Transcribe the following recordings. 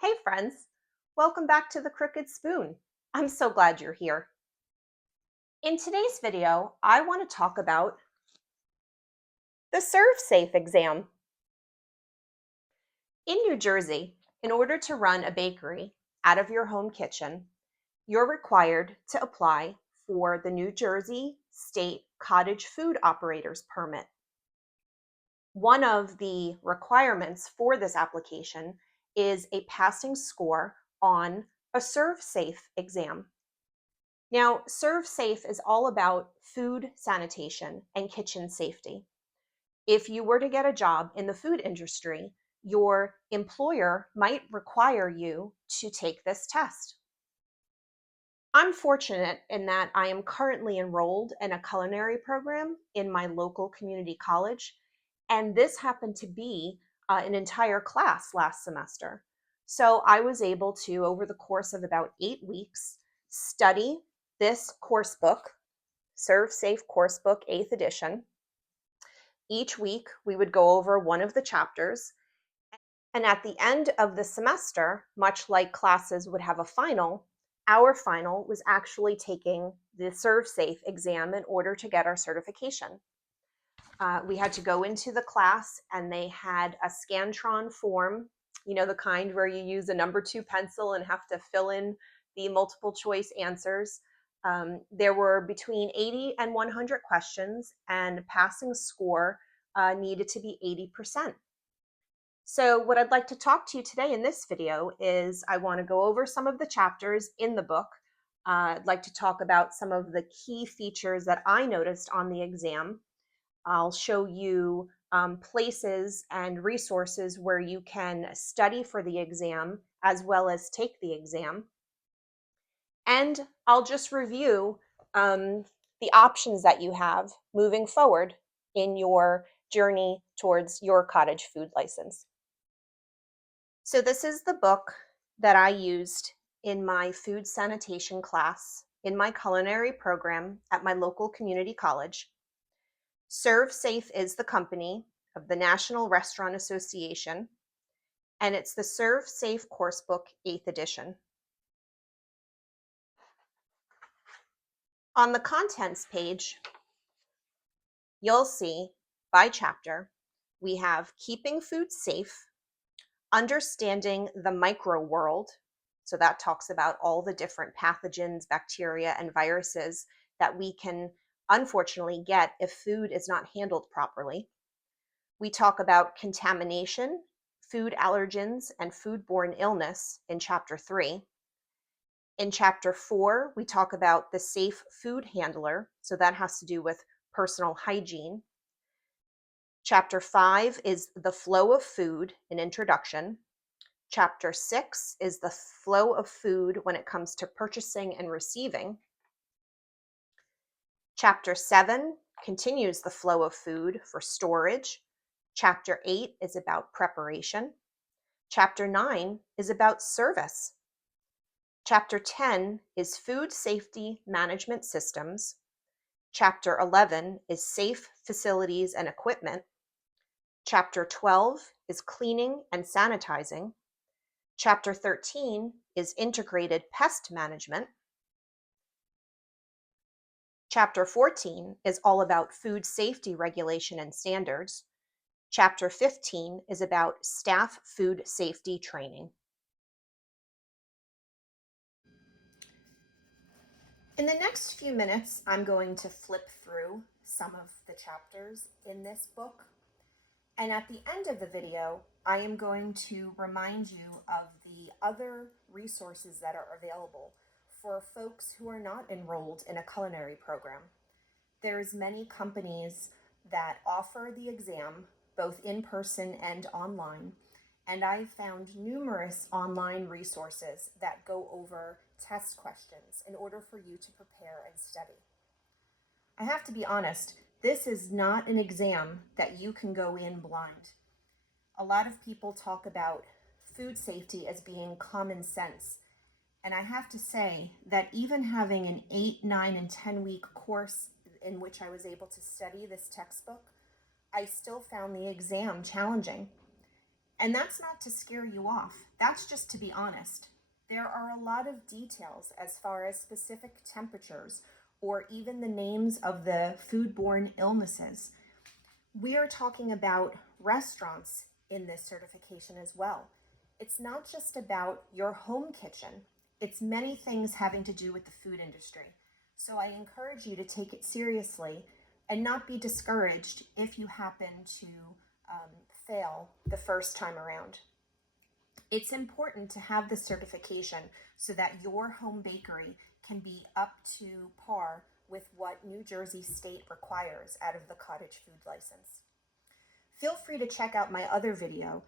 Hey friends, welcome back to the Crooked Spoon. I'm so glad you're here. In today's video, I want to talk about the ServSafe exam. In New Jersey, in order to run a bakery out of your home kitchen, you're required to apply for the New Jersey State Cottage Food Operators Permit. One of the requirements for this application is a passing score on a ServSafe exam. Now, ServSafe is all about food sanitation and kitchen safety. If you were to get a job in the food industry, your employer might require you to take this test. I'm fortunate in that I am currently enrolled in a culinary program in my local community college, and this happened to be an entire class last semester. So I was able to, over the course of about 8 weeks, study this course book, ServSafe Course Book 8th edition. Each week, we would go over one of the chapters. And at the end of the semester, much like classes would have a final, our final was actually taking the ServSafe exam in order to get our certification. We had to go into the class and they had a Scantron form, you know, the kind where you use a number 2 pencil and have to fill in the multiple choice answers. There were between 80 and 100 questions, and passing score needed to be 80%. So what I'd like to talk to you today in this video is I want to go over some of the chapters in the book. I'd like to talk about some of the key features that I noticed on the exam. I'll show you places and resources where you can study for the exam as well as take the exam. And I'll just review the options that you have moving forward in your journey towards your cottage food license. So this is the book that I used in my food sanitation class in my culinary program at my local community college. ServSafe is the company of the National Restaurant Association, and it's the ServSafe Coursebook 8th edition. On the contents page, you'll see by chapter, we have keeping food safe, understanding the micro world. So that talks about all the different pathogens, bacteria, and viruses that we can unfortunately get if food is not handled properly. We talk about contamination, food allergens, and foodborne illness in chapter 3. In chapter 4, we talk about the safe food handler. So that has to do with personal hygiene. Chapter 5 is the flow of food, an introduction. Chapter 6 is the flow of food when it comes to purchasing and receiving. Chapter 7 continues the flow of food for storage. Chapter 8 is about preparation. Chapter 9 is about service. Chapter 10 is food safety management systems. Chapter 11 is safe facilities and equipment. Chapter 12 is cleaning and sanitizing. Chapter 13 is integrated pest management. Chapter 14 is all about food safety regulation and standards. Chapter 15 is about staff food safety training. In the next few minutes, I'm going to flip through some of the chapters in this book. And at the end of the video, I am going to remind you of the other resources that are available for folks who are not enrolled in a culinary program. There's many companies that offer the exam, both in person and online, and I found numerous online resources that go over test questions in order for you to prepare and study. I have to be honest, this is not an exam that you can go in blind. A lot of people talk about food safety as being common sense, and I have to say that even having an 8, 9, and 10-week course in which I was able to study this textbook, I still found the exam challenging. And that's not to scare you off. That's just to be honest. There are a lot of details as far as specific temperatures or even the names of the foodborne illnesses. We are talking about restaurants in this certification as well. It's not just about your home kitchen. It's many things having to do with the food industry. So I encourage you to take it seriously and not be discouraged if you happen to fail the first time around. It's important to have the certification so that your home bakery can be up to par with what New Jersey State requires out of the cottage food license. Feel free to check out my other video,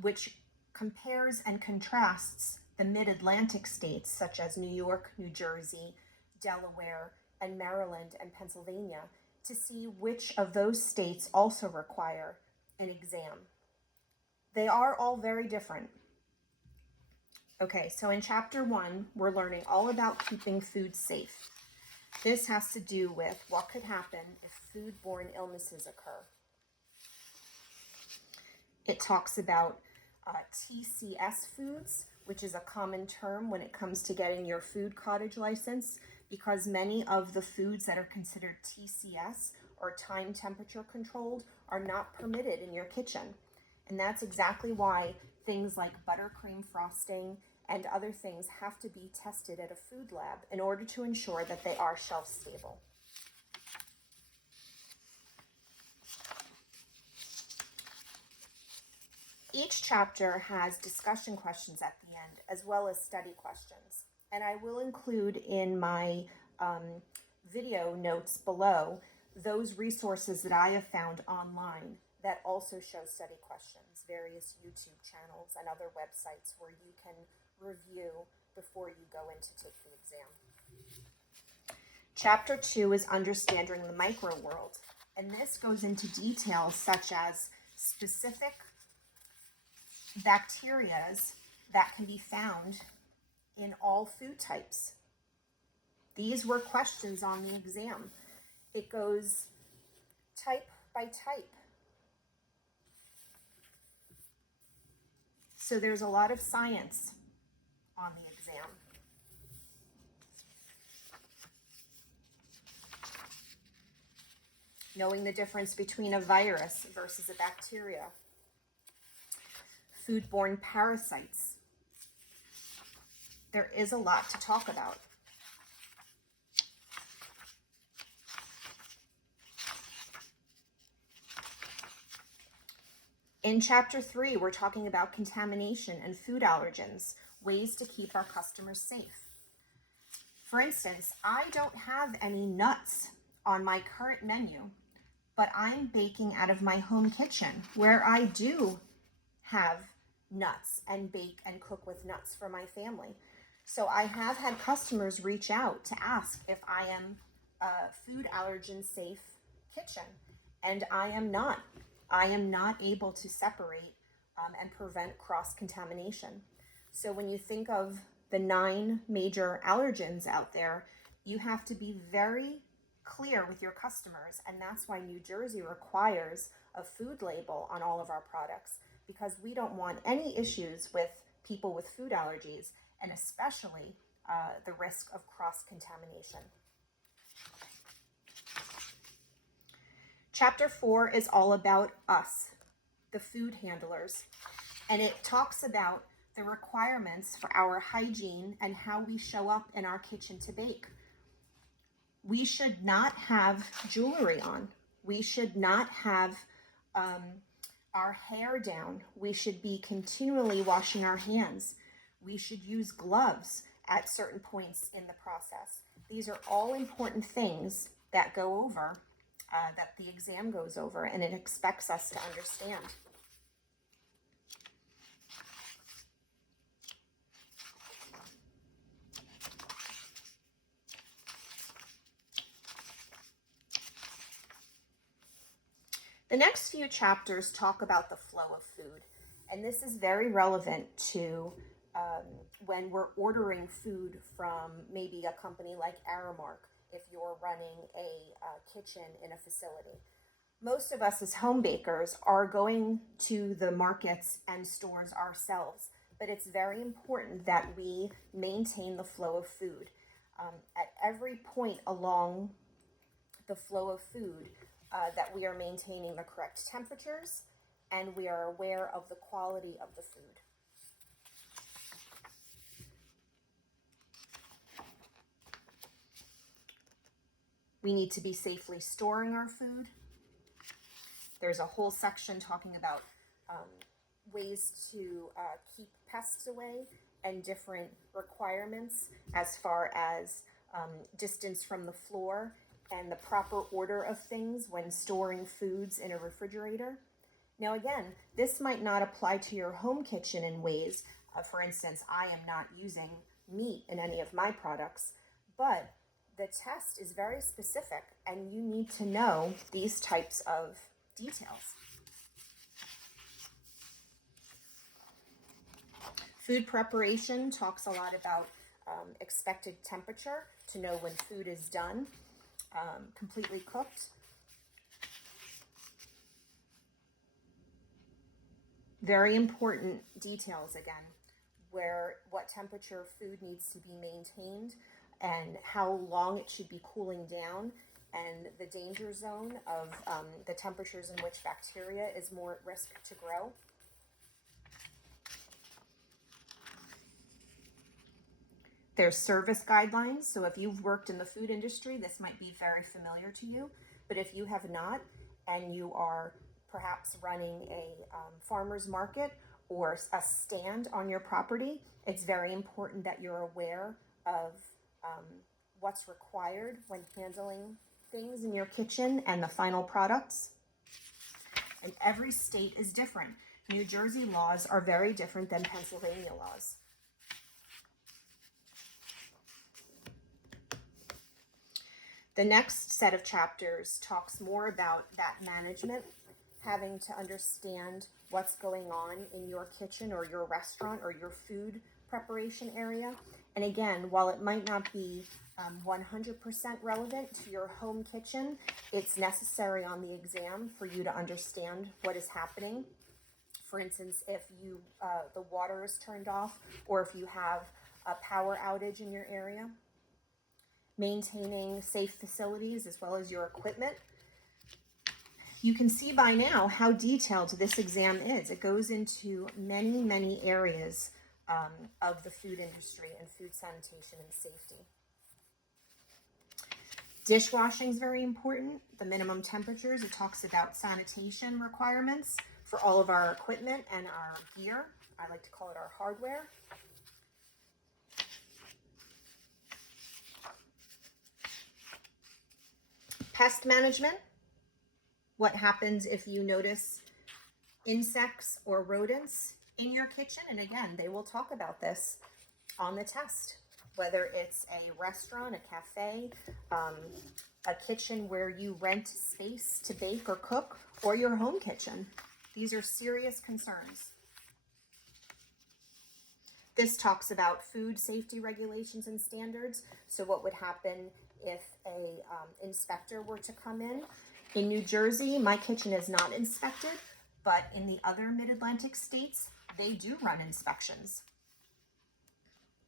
which compares and contrasts the mid-Atlantic states such as New York, New Jersey, Delaware, and Maryland and Pennsylvania to see which of those states also require an exam. They are all very different. Okay, so in chapter 1, we're learning all about keeping food safe. This has to do with what could happen if foodborne illnesses occur. It talks about TCS foods, which is a common term when it comes to getting your food cottage license, because many of the foods that are considered TCS or time temperature controlled are not permitted in your kitchen. And that's exactly why things like buttercream frosting and other things have to be tested at a food lab in order to ensure that they are shelf stable. Each chapter has discussion questions at the end, as well as study questions. And I will include in my video notes below those resources that I have found online that also show study questions, various YouTube channels and other websites where you can review before you go in to take the exam. Chapter 2 is understanding the micro world, and this goes into details such as specific bacterias that can be found in all food types. These were questions on the exam. It goes type by type. So there's a lot of science on the exam. Knowing the difference between a virus versus a bacteria. Foodborne parasites. There is a lot to talk about. In chapter 3, we're talking about contamination and food allergens, ways to keep our customers safe. For instance, I don't have any nuts on my current menu, but I'm baking out of my home kitchen where I do have nuts and bake and cook with nuts for my family. So I have had customers reach out to ask if I am a food allergen safe kitchen, and I am not. I am not able to separate and prevent cross-contamination. So when you think of the 9 major allergens out there, you have to be very clear with your customers, and that's why New Jersey requires a food label on all of our products, because we don't want any issues with people with food allergies, and especially the risk of cross-contamination. Chapter 4 is all about us, the food handlers, and it talks about the requirements for our hygiene and how we show up in our kitchen to bake. We should not have jewelry on. We should not have our hair down. We should be continually washing our hands. We should use gloves at certain points in the process. These are all important things that go over, that the exam goes over, and it expects us to understand. The next few chapters talk about the flow of food, and this is very relevant to when we're ordering food from maybe a company like Aramark, if you're running a kitchen in a facility. Most of us as home bakers are going to the markets and stores ourselves, but it's very important that we maintain the flow of food. At every point along the flow of food, that we are maintaining the correct temperatures and we are aware of the quality of the food. We need to be safely storing our food. There's a whole section talking about ways to keep pests away and different requirements as far as distance from the floor and the proper order of things when storing foods in a refrigerator. Now again, this might not apply to your home kitchen in ways, for instance, I am not using meat in any of my products, but the test is very specific and you need to know these types of details. Food preparation talks a lot about expected temperature to know when food is done, completely cooked. Very important details again, what temperature food needs to be maintained and how long it should be cooling down, and the danger zone of the temperatures in which bacteria is more at risk to grow. There's service guidelines, so if you've worked in the food industry, this might be very familiar to you, but if you have not and you are perhaps running a farmer's market or a stand on your property, it's very important that you're aware of what's required when handling things in your kitchen and the final products. And every state is different. New Jersey laws are very different than Pennsylvania laws. The next set of chapters talks more about that management, having to understand what's going on in your kitchen or your restaurant or your food preparation area. And again, while it might not be 100% relevant to your home kitchen, it's necessary on the exam for you to understand what is happening. For instance, if the water is turned off or if you have a power outage in your area. Maintaining safe facilities as well as your equipment. You can see by now how detailed this exam is. It goes into many, many areas of the food industry and food sanitation and safety. Dishwashing is very important. The minimum temperatures, it talks about sanitation requirements for all of our equipment and our gear. I like to call it our hardware. Pest management. What happens if you notice insects or rodents in your kitchen? And again, they will talk about this on the test, whether it's a restaurant, a cafe, a kitchen where you rent space to bake or cook, or your home kitchen. These are serious concerns. This talks about food safety regulations and standards. So what would happen if a inspector were to come in? In New Jersey, my kitchen is not inspected, but in the other mid-Atlantic states, they do run inspections,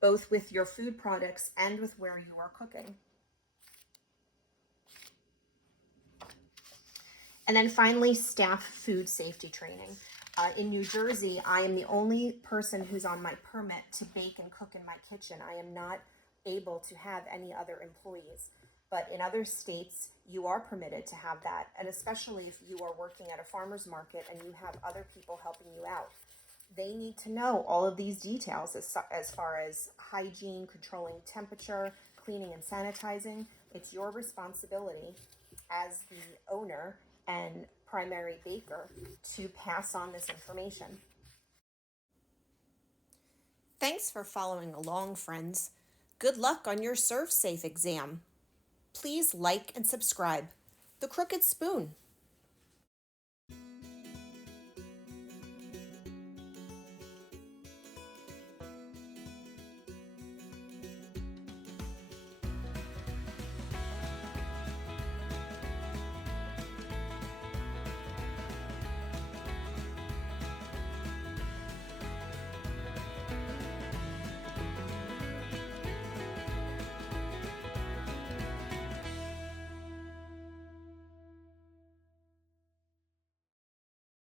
both with your food products and with where you are cooking. And then finally, staff food safety training. In New Jersey, I am the only person who's on my permit to bake and cook in my kitchen. I am not able to have any other employees. But in other states, you are permitted to have that. And especially if you are working at a farmer's market and you have other people helping you out. They need to know all of these details as far as hygiene, controlling temperature, cleaning and sanitizing. It's your responsibility as the owner and primary baker to pass on this information. Thanks for following along, friends. Good luck on your ServSafe exam. Please like and subscribe. The Crooked Spoon.